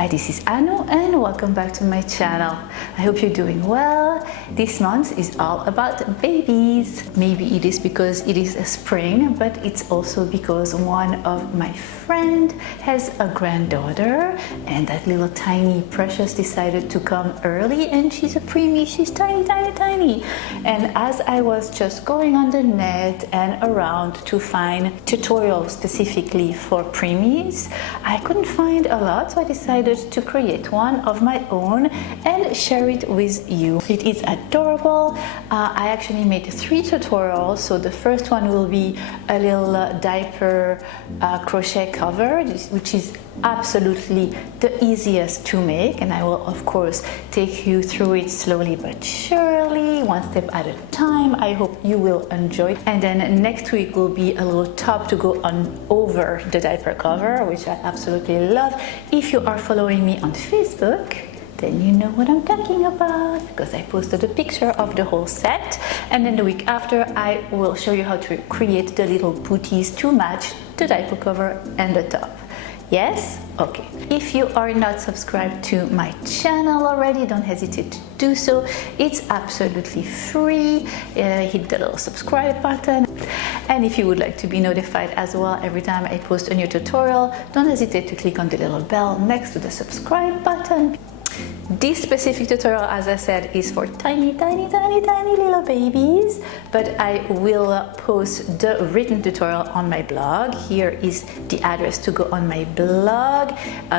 Hi, this is Annu and welcome back to my channel. I hope you're doing well. This month is all about babies. Maybe it is because it is a spring, but it's also because one of my friends has a granddaughter and that little tiny precious decided to come early, and she's a preemie. She's tiny, tiny, tiny. And as I was just going on the net and around to find tutorials specifically for preemies, I couldn't find a lot, so I decided to create one of my own and share it with you. It is adorable. I actually made 3 tutorials. So the first one will be a little diaper crochet cover, which is absolutely the easiest to make, and I will of course take you through it slowly but surely, one step at a time. I hope you will enjoy it. And then next week will be a little top to go on over the diaper cover, which I absolutely love. If you are following me on Facebook, then you know what I'm talking about, because I posted a picture of the whole set. And then the week after I will show you how to create the little booties to match the diaper cover and the top. Yes? Okay. If you are not subscribed to my channel already, don't hesitate to do so. It's absolutely free. Hit the little subscribe button. And if you would like to be notified as well every time I post a new tutorial, don't hesitate to click on the little bell next to the subscribe button. This specific tutorial, as I said, is for tiny, tiny, tiny, tiny little babies, but I will post the written tutorial on my blog. Here is the address to go on my blog.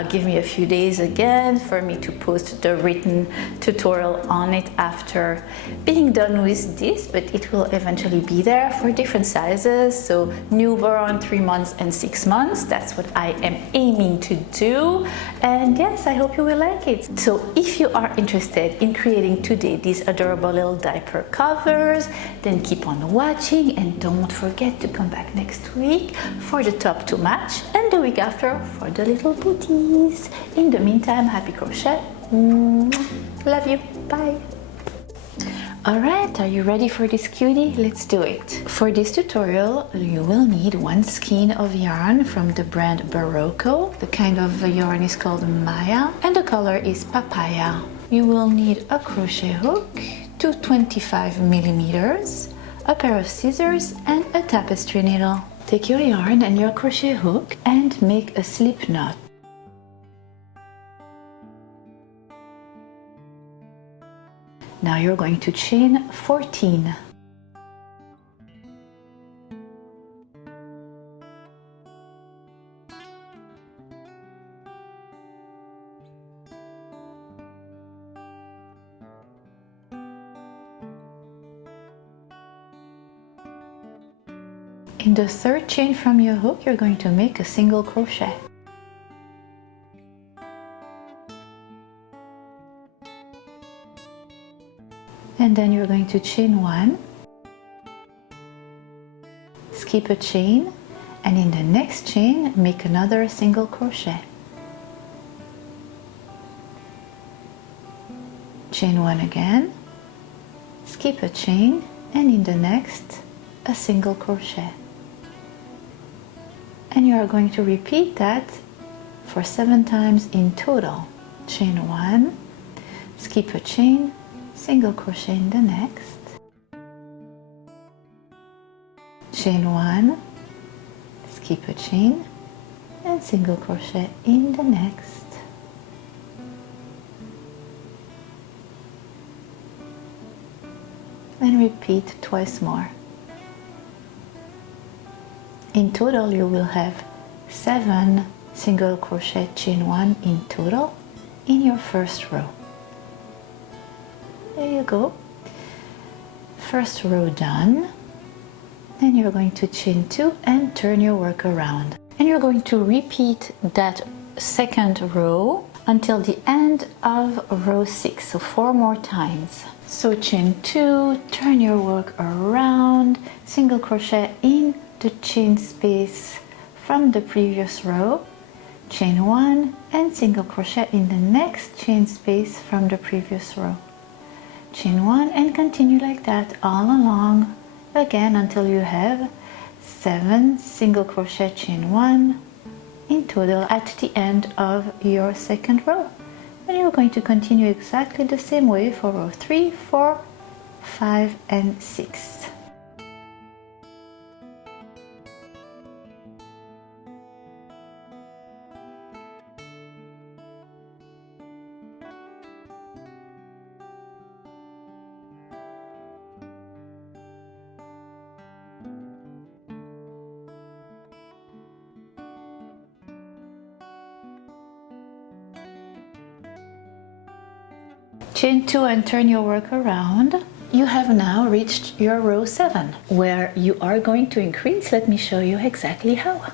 Give me a few days again for me to post the written tutorial on it after being done with this, but it will eventually be there for different sizes. So newborn, 3 months and 6 months. That's what I am aiming to do. And yes, I hope you will like it. So if you are interested in creating today these adorable little diaper covers, then keep on watching and don't forget to come back next week for the top to match and the week after for the little booties. In the meantime, happy crochet. Love you. Bye. Alright, are you ready for this cutie? Let's do it. For this tutorial, you will need 1 skein of yarn from the brand Berroco. The kind of yarn is called Maya and the color is Papaya. You will need a crochet hook, 2 25mm, a pair of scissors and a tapestry needle. Take your yarn and your crochet hook and make a slip knot. Now you're going to chain 14. In the 3rd chain from your hook, you're going to make a single crochet. And then you're going to chain 1, skip a chain, and in the next chain make another single crochet. Chain 1 again, skip a chain, and in the next a single crochet. And you are going to repeat that for 7 times in total. Chain 1, skip a chain, single crochet in the next, chain 1, skip a chain, and single crochet in the next. And repeat twice more. In total, you will have 7 single crochet chain 1 in total in your first row. There you go. First row done. Then you're going to chain 2 and turn your work around. And you're going to repeat that 2nd row until the end of row 6, so 4 more times. So chain 2, turn your work around, single crochet in the chain space from the previous row, chain 1 and single crochet in the next chain space from the previous row. Chain 1 and continue like that all along again until you have 7 single crochet chain 1, in total at the end of your second row. And you're going to continue exactly the same way for row 3, 4, 5 and 6. Chain 2 and turn your work around. You have now reached your row 7, where you are going to increase. Let me show you exactly how.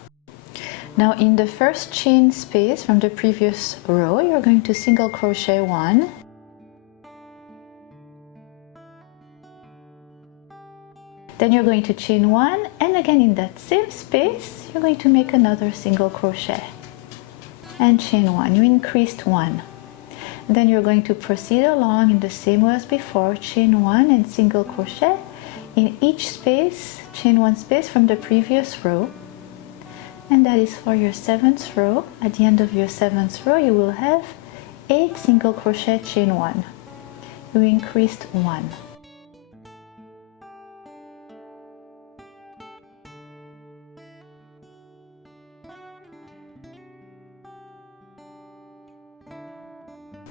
Now in the first chain space from the previous row, you're going to single crochet 1, then you're going to chain 1, and again in that same space you're going to make another single crochet and chain 1. You increased 1. Then you're going to proceed along in the same way as before, chain 1 and single crochet in each space, chain 1 space from the previous row. And that is for your 7th row. At the end of your 7th row you will have 8 single crochet chain 1. You increased 1.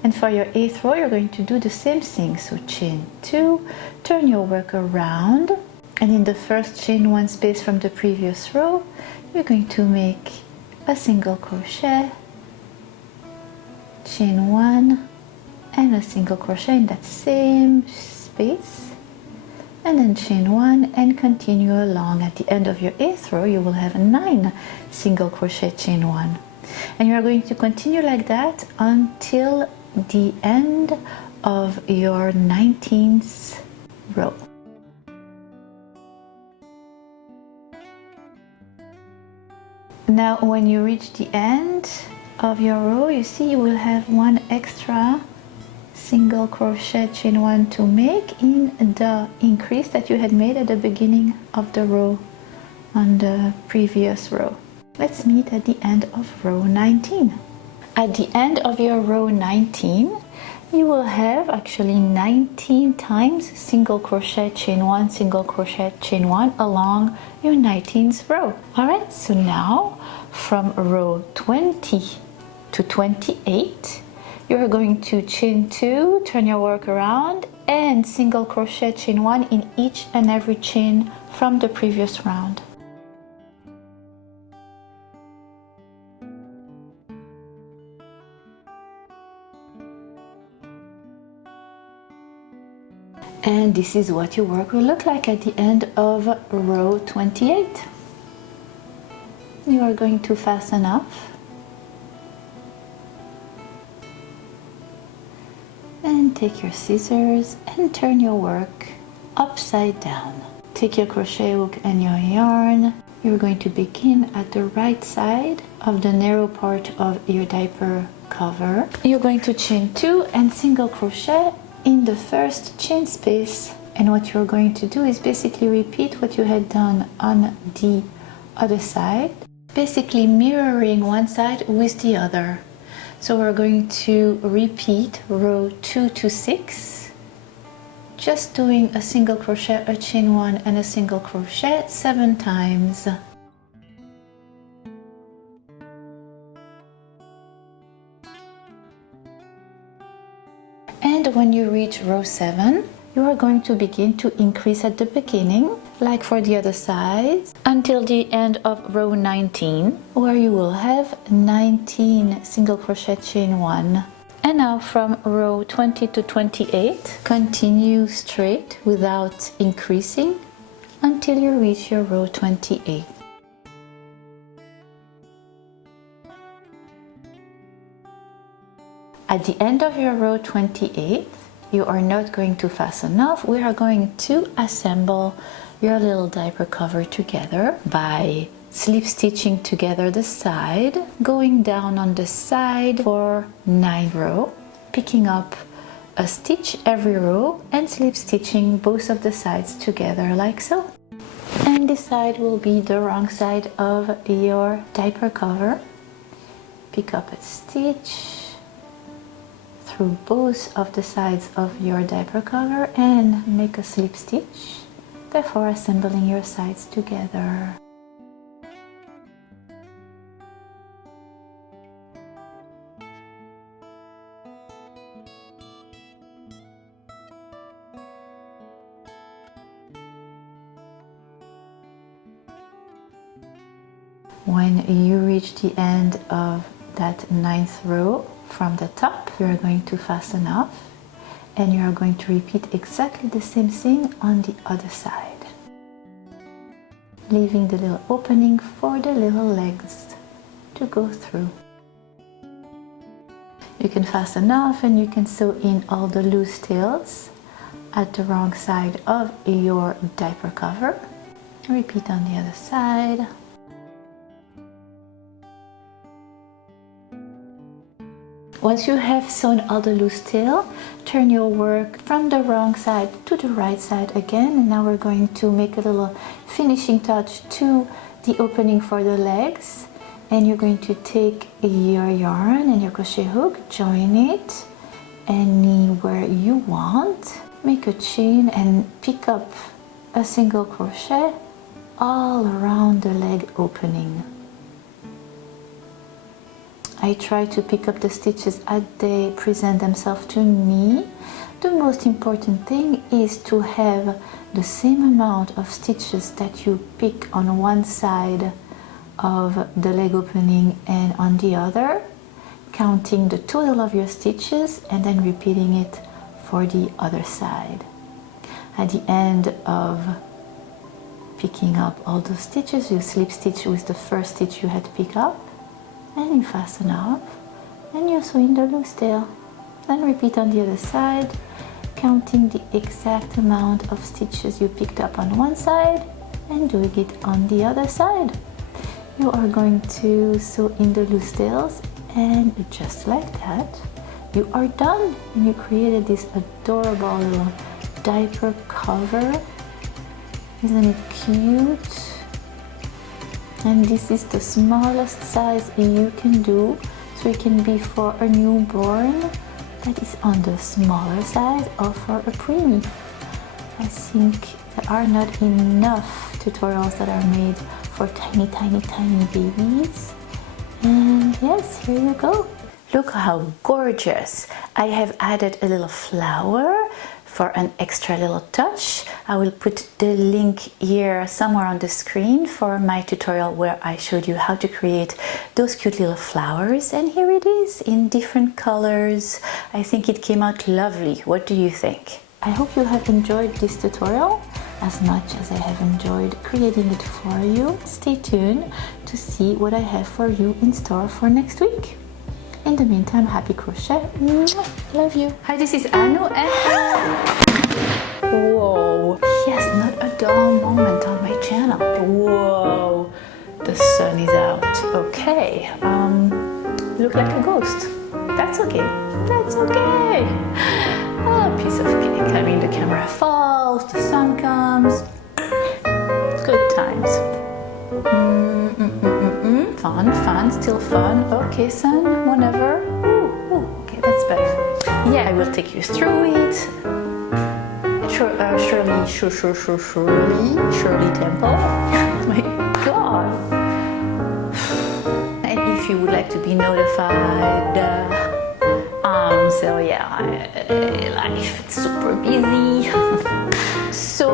And for your 8th row, you're going to do the same thing. So chain 2, turn your work around, and in the first chain 1 space from the previous row, you're going to make a single crochet, chain 1, and a single crochet in that same space, and then chain 1 and continue along. At the end of your 8th row, you will have 9 single crochet chain 1. And you're going to continue like that until the end of your 19th row. Now when you reach the end of your row, you see you will have 1 extra single crochet chain 1 to make in the increase that you had made at the beginning of the row on the previous row. Let's meet at the end of row 19. At the end of your row 19, you will have actually 19 times single crochet chain 1, single crochet chain 1 along your 19th row. Alright, so now from row 20 to 28, you're going to chain 2, turn your work around, and single crochet chain 1 in each and every chain from the previous round. And this is what your work will look like at the end of row 28. You are going to fasten off and take your scissors and turn your work upside down. Take your crochet hook and your yarn. You're going to begin at the right side of the narrow part of your diaper cover. You're going to chain 2 and single crochet in the first chain space, and what you're going to do is basically repeat what you had done on the other side, basically mirroring one side with the other. So we're going to repeat row 2 to 6, just doing a single crochet, a chain 1 and a single crochet 7 times. And when you reach row 7, you are going to begin to increase at the beginning, like for the other side, until the end of row 19, where you will have 19 single crochet chain 1. And now from row 20 to 28, continue straight without increasing until you reach your row 28. At the end of your row 28, you are not going to fasten off. We are going to assemble your little diaper cover together by slip stitching together the side, going down on the side for 9 rows, picking up a stitch every row and slip stitching both of the sides together like so. And this side will be the wrong side of your diaper cover. pick up a stitch through both of the sides of your diaper cover and make a slip stitch before assembling your sides together. When you reach the end of that 9th row from the top, you are going to fasten off and you are going to repeat exactly the same thing on the other side, leaving the little opening for the little legs to go through. You can fasten off and you can sew in all the loose tails at the wrong side of your diaper cover. Repeat on the other side. Once you have sewn all the loose tail, turn your work from the wrong side to the right side again. And now we're going to make a little finishing touch to the opening for the legs. And you're going to take your yarn and your crochet hook, join it anywhere you want, make a chain and pick up a single crochet all around the leg opening. I try to pick up the stitches as they present themselves to me. The most important thing is to have the same amount of stitches that you pick on one side of the leg opening and on the other, counting the total of your stitches and then repeating it for the other side. At the end of picking up all those stitches, you slip stitch with the first stitch you had to pick up, and you fasten off and you sew in the loose tail. Then repeat on the other side, counting the exact amount of stitches you picked up on one side and doing it on the other side. You are going to sew in the loose tails, and just like that you are done and you created this adorable little diaper cover. Isn't it cute? And this is the smallest size you can do, so it can be for a newborn that is on the smaller side or for a preemie. I think there are not enough tutorials that are made for tiny babies. And yes, here you go. Look how gorgeous. I have added a little flower for an extra little touch. I will put the link here somewhere on the screen for my tutorial where I showed you how to create those cute little flowers, and here it is in different colors. I think it came out lovely. What do you think? I hope you have enjoyed this tutorial as much as I have enjoyed creating it for you. Stay tuned to see what I have for you in store for next week. In the meantime, happy crochet. Love you. Hi, this is Annu and whoa, yes, not a dull moment on my channel. Whoa, the sun is out. Okay, look like a ghost. That's okay. That's okay. A piece of cake. I mean, the camera falls, the sun comes. Good times. Fun, still fun. Okay, sun, whatever. Okay, that's better. Yeah, I will take you through it. Shirley Temple. Oh my God. And if you would like to be notified, so yeah, life is super busy. So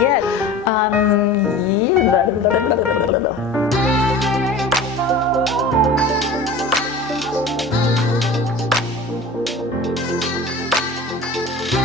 yeah, yeah.